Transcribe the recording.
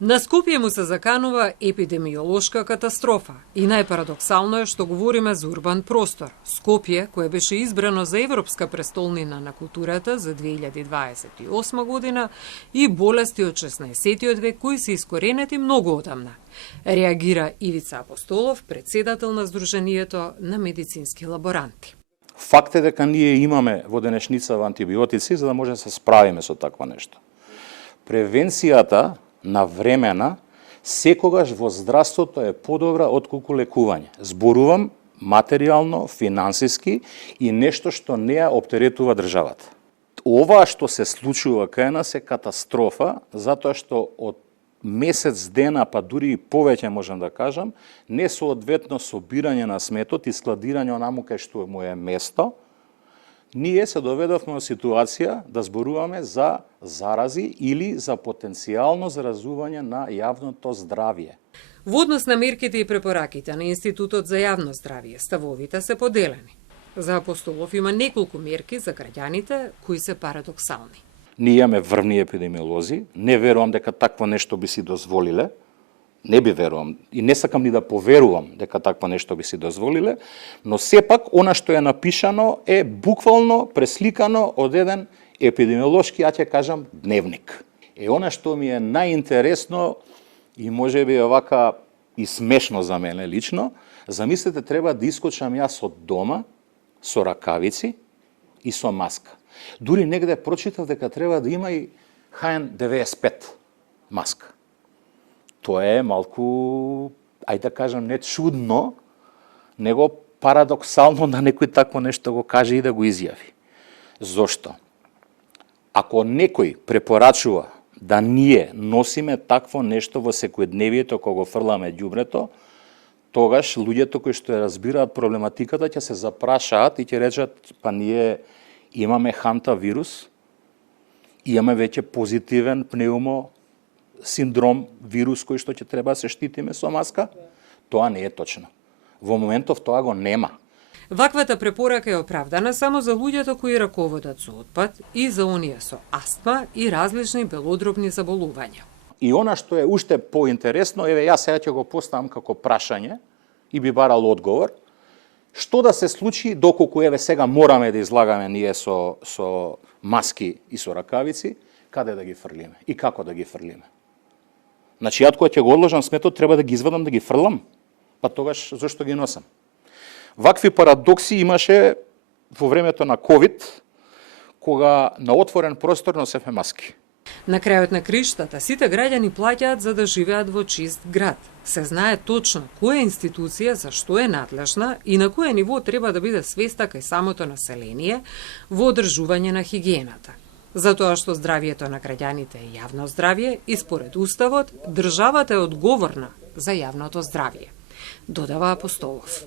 На Скопје му се заканува епидемиолошка катастрофа и најпарадоксално е што говориме за урбан простор. Скопје, кое беше избрано за Европска престолнина на културата за 2028 година и болести од 16 век кои се искоренети многу одамна. Реагира Ивица Апостолов, председател на Сдруженијето на медицински лаборанти. Факт е дека ние имаме во денешницава антибиотици за да може да се справиме со таква нешто. Превенцијата на времена секогаш во здравството е подобра отколку лекување. Зборувам материјално, финансиски и нешто што не ја оптеретува државата. Ова што се случува кај нас е катастрофа, затоа што од месец дена, па дури и повеќе можам да кажам, несоодветно собирање на сметот и складирање онаму кај што му е место, ние се доведовме во ситуација да зборуваме за зарази или за потенцијално заразување на јавното здравје. Во однос на мерките и препораките на Институтот за јавно здравје, ставовите се поделени. За Апостолов има неколку мерки за граѓаните кои се парадоксални. Ние имаме врвни епидемиолози, не верувам дека такво нешто би си дозволиле, не би верувам и не сакам ни да поверувам дека такво нешто би си дозволиле, но сепак она што е напишано е буквално пресликано од еден епидемиолошки, ја ќе кажам, дневник. Она што ми е најинтересно и можеби е вака и смешно за мене лично, замислете, треба да искочам јас од дома со ракавици и со маска. Дури негде прочитав дека треба да има и HN95 маска. Тоа е малку, ајде да кажам, не чудно, него парадоксално да некој такво нешто го каже и да го изјави. Зошто? Ако некој препорачува да ние носиме такво нешто во секојдневието кога го фрламе ѓубрето, тогаш луѓето кои што ја разбираат проблематиката ќе се запрашаат и ќе речат, па ние имаме хантавирус, имаме веќе позитивен пневмо синдром, вирус кој што ќе треба да се штитиме со маска. Тоа не е точно. Во моментов тоа го нема. Ваквата препорака е оправдана само за луѓето кои раководат со отпад и за оние со астма и различни белодробни заболувања. И она што е уште поинтересно, еве јас сега ќе го поставам како прашање и би барал одговор. Што да се случи доколку еве сега мораме да излагаме ние со маски и со ракавици, каде да ги фрлиме и како да ги фрлиме? Значи, ја кога ќе го одложам сметот, треба да ги извадам да ги фрлам, па тогаш зашто ги носам? Вакви парадокси имаше во времето на COVID, кога на отворен простор носевме маски. На крајот на криштата, сите граѓани плаќаат за да живеат во чист град. Се знае точно која институција за што е надлежна и на кое ниво треба да биде свеста кај самото население во одржување на хигиената. Затоа што здравјето на граѓаните е јавно здравје и според Уставот, државата е одговорна за јавното здравје, додава Апостолов.